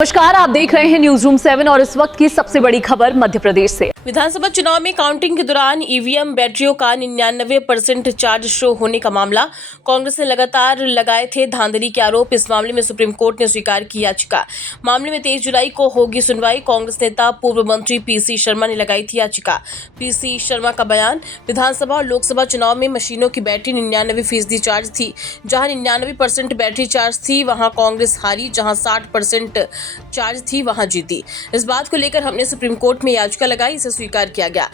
नमस्कार, आप देख रहे हैं न्यूज रूम 7 और इस वक्त की सबसे बड़ी खबर मध्य प्रदेश से। विधानसभा चुनाव में काउंटिंग के दौरान ईवीएम बैटरियों का 99% चार्ज शो होने का मामला कांग्रेस ने लगातार लगाए थे धांधली के आरोप। इस मामले में सुप्रीम कोर्ट ने स्वीकार की याचिका। मामले में 23 जुलाई को होगी सुनवाई। कांग्रेस नेता पूर्व मंत्री पीसी शर्मा ने लगाई थी याचिका। पीसी शर्मा का बयान, विधानसभा और लोकसभा चुनाव में मशीनों की बैटरी 99% चार्ज थी। जहां 99% बैटरी चार्ज थी वहां कांग्रेस हारी, जहां 60% चार्ज थी वहां जीती। इस बात को लेकर हमने सुप्रीम कोर्ट में याचिका लगाई, इसे स्वीकार किया गया।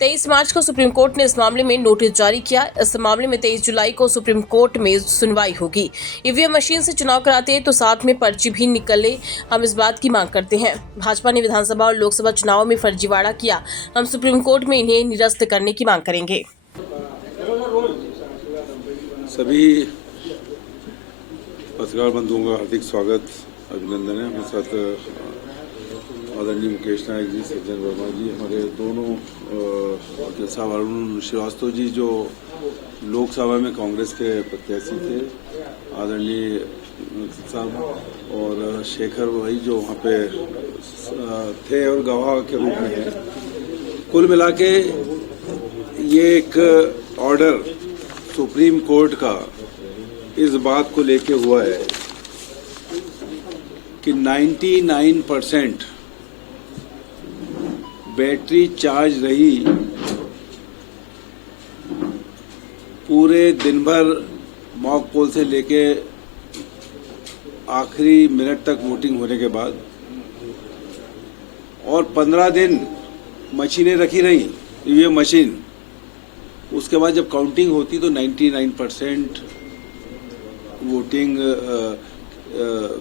23 मार्च को सुप्रीम कोर्ट ने इस मामले में नोटिस जारी किया। इस मामले में 23 जुलाई को सुप्रीम कोर्ट में सुनवाई होगी। ईवीएम मशीन से चुनाव कराते हैं तो साथ में पर्ची भी निकले, हम इस बात की मांग करते हैं। भाजपा ने विधानसभा और लोकसभा चुनाव में फर्जीवाड़ा किया, हम सुप्रीम कोर्ट में इन्हें निरस्त करने की मांग करेंगे। सभी पत्रकार बंधुओं का हार्दिक स्वागत, अभिनंदन है। हमारे साथ आदरणीय मुकेश नायक जी, सज्जन वर्मा जी, हमारे दोनों वकील साहब अरुण श्रीवास्तव जी जो लोकसभा में कांग्रेस के प्रत्याशी थे, आदरणीय साहब, और शेखर भाई जो वहाँ पे थे और गवाह के रूप में है। कुल मिला के ये एक ऑर्डर सुप्रीम कोर्ट का इस बात को लेके हुआ है कि 99% बैटरी चार्ज रही। पूरे दिन भर मॉक पोल से लेके आखिरी मिनट तक वोटिंग होने के बाद, और 15 दिन मशीनें रखी रही, ईवीएम मशीन। उसके बाद जब काउंटिंग होती तो 99% वोटिंग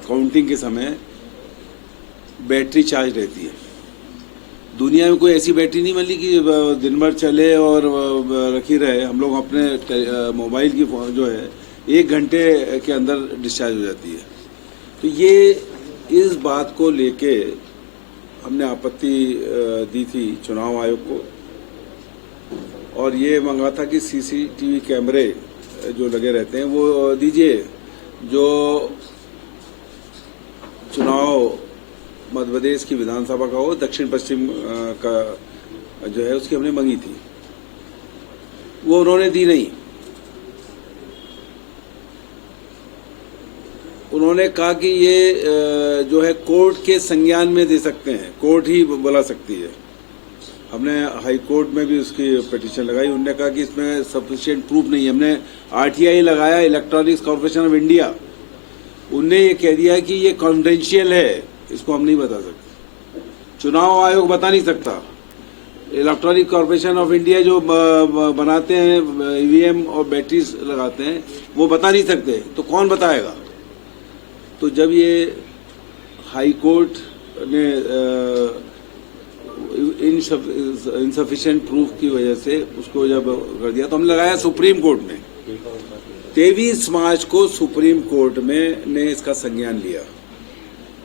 काउंटिंग के समय बैटरी चार्ज रहती है। दुनिया में कोई ऐसी बैटरी नहीं मिली कि दिन भर चले और रखी रहे। हम लोग अपने मोबाइल की जो है 1 घंटे के अंदर डिस्चार्ज हो जाती है। तो ये इस बात को लेके हमने आपत्ति दी थी चुनाव आयोग को, और ये मांगा था कि सीसीटीवी कैमरे जो लगे रहते हैं वो दीजिए। जो चुनाव मध्य प्रदेश की विधानसभा का हो, दक्षिण पश्चिम का जो है, उसकी हमने मांगी थी, वो उन्होंने दी नहीं। उन्होंने कहा कि ये जो है कोर्ट के संज्ञान में दे सकते हैं, कोर्ट ही बुला सकती है। हमने हाई कोर्ट में भी उसकी पिटीशन लगाई। उन्होंने कहा कि इसमें सफिशिएंट प्रूफ नहीं है। हमने आरटीआई लगाया, इलेक्ट्रॉनिक्स कॉर्पोरेशन ऑफ इंडिया, उनने ये कह दिया कि ये कॉन्फिडेंशियल है, इसको हम नहीं बता सकते। चुनाव आयोग बता नहीं सकता। इलेक्ट्रॉनिक कॉर्पोरेशन ऑफ इंडिया जो बनाते हैं ईवीएम और बैटरीज लगाते हैं, वो बता नहीं सकते, तो कौन बताएगा। तो जब ये हाई कोर्ट ने इनसफिशिएंट प्रूफ की वजह से उसको जब कर दिया, तो हमने लगाया सुप्रीम कोर्ट में। 23 मार्च को सुप्रीम कोर्ट में ने इसका संज्ञान लिया।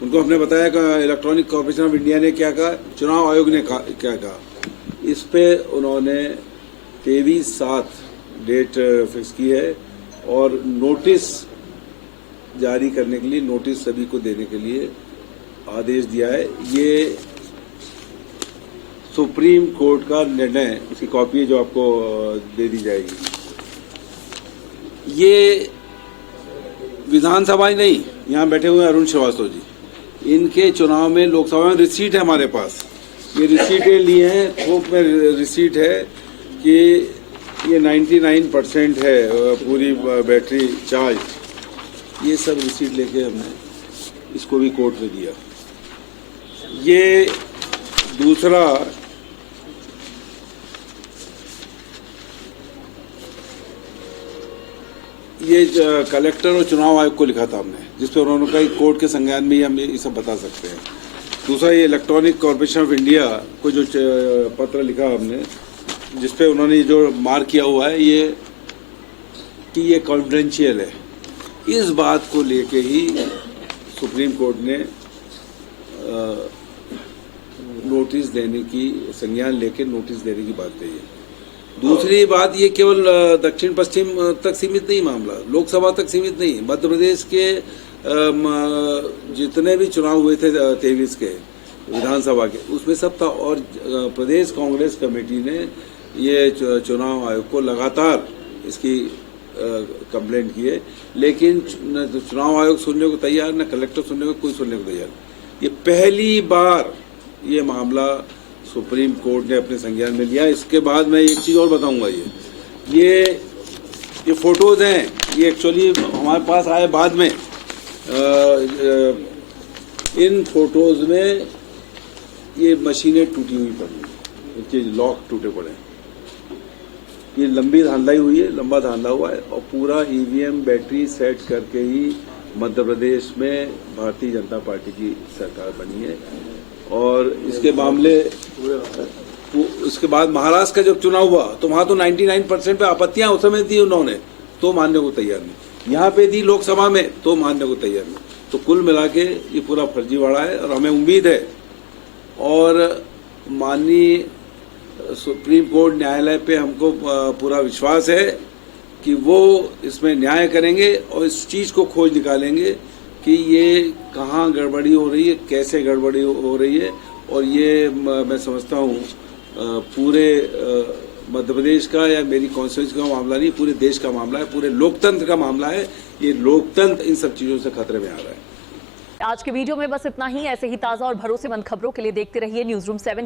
उनको हमने बताया कि इलेक्ट्रॉनिक कॉर्पोरेशन ऑफ इंडिया ने क्या कहा, चुनाव आयोग ने क्या कहा। इस पे उन्होंने 23/7 डेट फिक्स की है और नोटिस जारी करने के लिए, नोटिस सभी को देने के लिए आदेश दिया है। ये सुप्रीम कोर्ट का निर्णय, उसकी कॉपी जो आपको दे दी जाएगी। ये विधानसभा ही नहीं, यहाँ बैठे हुए अरुण श्रीवास्तव जी, इनके चुनाव में लोकसभा में रिसीट है हमारे पास। ये रिसीटें ली हैं, थोक में रिसीट है कि ये 99% है पूरी बैटरी चार्ज। ये सब रिसीट लेके हमने इसको भी कोर्ट में दिया। ये दूसरा, ये कलेक्टर और चुनाव आयोग को लिखा था हमने, जिसपे उन्होंने कहा कोर्ट के संज्ञान में ही हम ये सब बता सकते हैं। दूसरा, ये इलेक्ट्रॉनिक कॉर्पोरेशन ऑफ इंडिया को जो पत्र लिखा हमने, जिसपे उन्होंने जो मार्क किया हुआ है ये कि ये कॉन्फिडेंशियल है। इस बात को लेके ही सुप्रीम कोर्ट ने नोटिस देने की, संज्ञान लेके नोटिस देने की बात कही है। दूसरी बात, ये केवल दक्षिण पश्चिम तक सीमित नहीं मामला, लोकसभा तक सीमित नहीं। मध्य प्रदेश के जितने भी चुनाव हुए थे 23 के विधानसभा के, उसमें सब था। और प्रदेश कांग्रेस कमेटी ने ये चुनाव आयोग को लगातार इसकी कंप्लेंट की है, लेकिन न चुनाव आयोग सुनने को तैयार, न कलेक्टर सुनने को, कोई सुनने को तैयार। ये पहली बार ये मामला सुप्रीम कोर्ट ने अपने संज्ञान में लिया। इसके बाद मैं एक चीज और बताऊंगा, ये फोटोज हैं, ये एक्चुअली हमारे पास आए बाद में। इन फोटोज में ये मशीनें टूटी हुई पड़ी, इनके लॉक टूटे पड़े, ये लंबी धांधलाई हुई है, लंबा धांधला हुआ है। और पूरा ईवीएम बैटरी सेट करके ही मध्य प्रदेश में भारतीय जनता पार्टी की सरकार बनी है। और इसके मामले, उसके बाद महाराष्ट्र का जब चुनाव हुआ तो वहां तो 99% पे आपत्तियां उस समय दी उन्होंने, तो मानने को तैयार नहीं। यहाँ पे दी लोकसभा में, तो मानने को तैयार नहीं। तो कुल मिला के ये पूरा फर्जीवाड़ा है। और हमें उम्मीद है और माननीय सुप्रीम कोर्ट न्यायालय पे हमको पूरा विश्वास है कि वो इसमें न्याय करेंगे और इस चीज को खोज निकालेंगे कि ये कहाँ गड़बड़ी हो रही है, कैसे गड़बड़ी हो रही है। और ये मैं समझता हूँ पूरे मध्य प्रदेश का या मेरी कॉन्स्टिट्यूंसी का मामला नहीं, पूरे देश का मामला है, पूरे लोकतंत्र का मामला है। ये लोकतंत्र इन सब चीजों से खतरे में आ रहा है। आज के वीडियो में बस इतना ही। ऐसे ही ताजा और भरोसेमंद खबरों के लिए देखते रहिए न्यूज़ रूम 7।